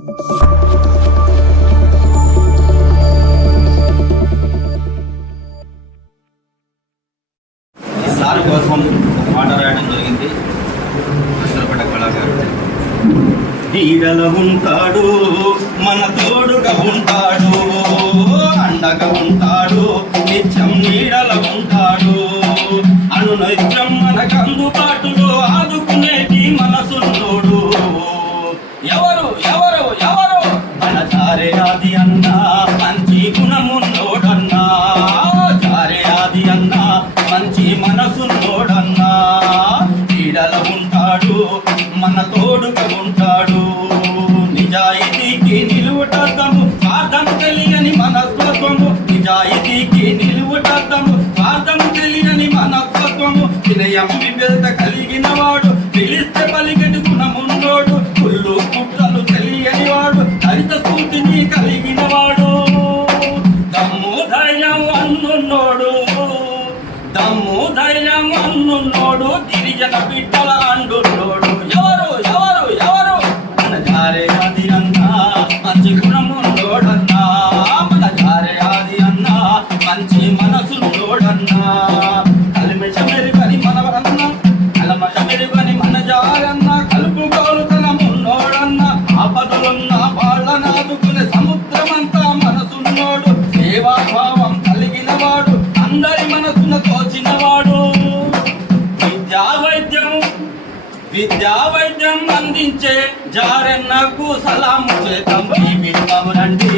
Sir కోసం పాట రాయడం జరిగింది. అసలుపడ్డ కళాకారుడు నీడలో ఉంటాడు, మన తోడుగా ఉంటాడు, అండగా ఉంటాడు, నిత్యం నీడలో ఉంటాడు, అనునిత్యం మనకు అందుబాటులో ఆదుకునేటి మనసున్నోడు. ఎవరు ఎవరు ఎవరు మన చారే ఆది అన్నా, మంచి గుణమున్నోడన్నా, చారే ఆది అన్నా, మంచి మనసున్నోడన్నా, నీడలో ఉంటాడు, మన తోడుగా ఉంటాడు, నిజాయితీకి నిలువుటద్దము, స్వార్థం తెలియని మనస్తత్వము, నిజాయితీకి నిలువుటద్దము, స్వార్థం తెలియని మనస్తత్వము, వినయం వివేక కలిగిన వాడు, పిలిస్తే పలికెటి గుణమున్నోడు, కుళ్ళు కుట్రలు తెలియని వాడు, హరిత స్ఫూర్తిని కలిగిన వాడు, దమ్ము ధైర్యం అన్నున్నోడు, దమ్ము ధైర్యం అన్నున్నోడు, గిరిజన బిడ్డల అండున్నోడు. ఎవరు ఎవరు ఎవరు మన జారే ఆది అన్నా, మంచి గుణమున్నోడన్నా, మన జారే ఆది అన్నా, మంచి మనసున్నోడన్నా, కలిమిషమెరుగని మనవరన్నా, కలమషమెరుగని మన జారన్నా, కలుపుకోలుతనమున్నోడన్నా, ఆపదలున్న వాళ్ళనాదుకునే సముద్రమంతా మనసున్నోడు, సేవాభావం కలిగిన వాడు, అందరి మనసున తోచినవాడు, విద్యా వైద్యం అందించే జారెన్నకు సలాము చేద్దాం. రండి